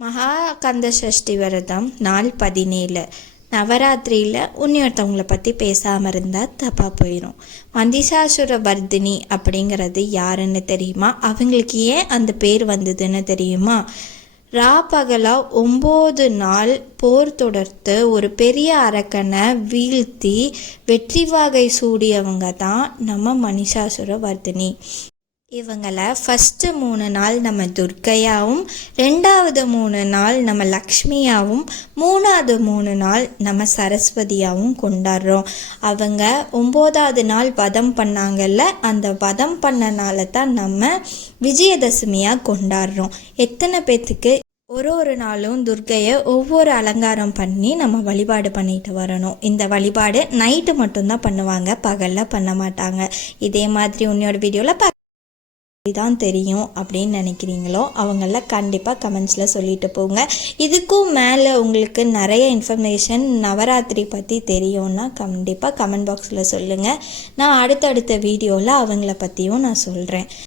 மகா கந்த சஷ்டி விரதம் நாள் 17. நவராத்திரியில் இன்னொருத்தவங்களை பற்றி பேசாமல் இருந்தால் தப்பாக போயிடும். மந்திசாசுர வர்தினி அப்படிங்கிறது யாருன்னு தெரியுமா? அவங்களுக்கு ஏன் அந்த பேர் வந்ததுன்னு தெரியுமா? பகலா 9 நாள் போர் தொடர்த்து ஒரு பெரிய அரக்கனை வீழ்த்தி வெற்றி வாகை சூடியவங்க தான் நம்ம மனிஷாசுர வர்தினி. இவங்களை ஃபஸ்ட்டு 3 நாள் நம்ம துர்க்கையாகவும், 2வது 3 நாள் நம்ம லக்ஷ்மியாகவும், 3வது 3 நாள் நம்ம சரஸ்வதியாகவும் கொண்டாடுறோம். அவங்க 9வது நாள் வதம் பண்ணாங்கல்ல, அந்த வதம் பண்ணனால தான் நம்ம விஜயதசமியாக கொண்டாடுறோம். எத்தனை பேர்த்துக்கு ஒரு நாளும் துர்க்கையை ஒவ்வொரு அலங்காரம் பண்ணி நம்ம வழிபாடு பண்ணிட்டு வரணும். இந்த வழிபாடு நைட்டு மட்டும்தான் பண்ணுவாங்க, பகலில் பண்ண மாட்டாங்க. இதே மாதிரி உன்னோட வீடியோவில் தான் தெரியும் அப்படின்னு நினைக்கிறீங்களோ அவங்கள கண்டிப்பாக கமெண்ட்ஸில் சொல்லிட்டு போங்க. இதுக்கும் மேலே உங்களுக்கு நிறைய இன்ஃபர்மேஷன் நவராத்திரி பற்றி தெரியும்னா கண்டிப்பாக கமெண்ட் பாக்ஸில் சொல்லுங்கள். நான் அடுத்தடுத்த வீடியோவில் அவங்கள பற்றியும் நான் சொல்கிறேன்.